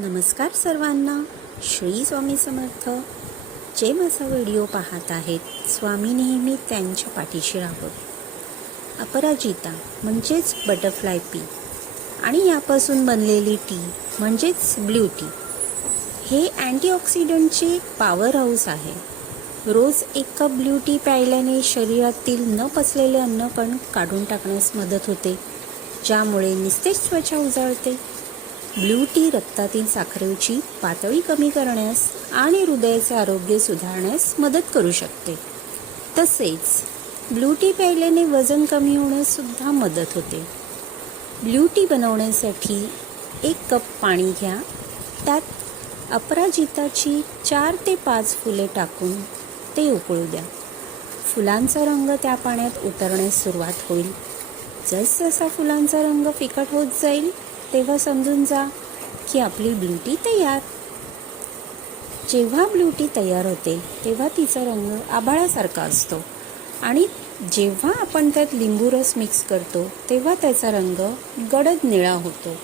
नमस्कार सर्वांना. श्री स्वामी समर्थ. जे माझा व्हिडिओ पाहत आहेत स्वामी नेहमी त्यांच्या पाठीशी राहावं. अपराजिता म्हणजेच बटरफ्लाय पी आणि यापासून बनलेली टी म्हणजेच ब्ल्यू टी हे अँटीऑक्सिडंटचे पॉवर हाऊस आहे. रोज एक कप ब्ल्यू टी प्यायल्याने शरीरातील न पचलेले अन्नकण काढून टाकण्यास मदत होते, ज्यामुळे निस्तेज त्वचा उजळते. ब्ल्यू टी रक्तातील साखरेची पातळी कमी करण्यास आणि हृदयाचे आरोग्य सुधारण्यास मदत करू शकते. तसेच ब्ल्यू टी प्यायल्याने वजन कमी होण्यास सुद्धा मदत होते. ब्ल्यू टी बनवण्यासाठी 1 कप पाणी घ्या. त्यात अपराजिताची 4 ते 5 फुले टाकून ते उकळू द्या. फुलांचा रंग त्या पाण्यात उतरण्यास सुरुवात होईल. जसजसा फुलांचा रंग फिकट होत जाईल तेव्हा समजून जा की आपली ब्ल्यू टी तयार. जेव्हा ब्ल्यू टी तयार होते तेव्हा तिचा रंग आभाळासारखा असतो आणि जेव्हा आपण त्यात लिंबू रस मिक्स करतो तेव्हा त्याचा रंग गडद निळा होतो.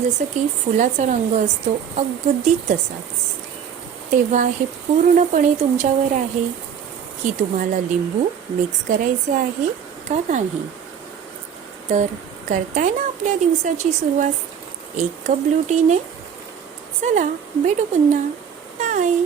जसं की फुलाचा रंग असतो अगदी तसाच. तेव्हा हे पूर्णपणे तुमच्यावर आहे की तुम्हाला लिंबू मिक्स करायचे आहे का नाही. तर करताय ना आपल्या दिवसाची सुरुवात 1 कप ब्ल्यू टीने. चला भेटू पुन्हा. बाय.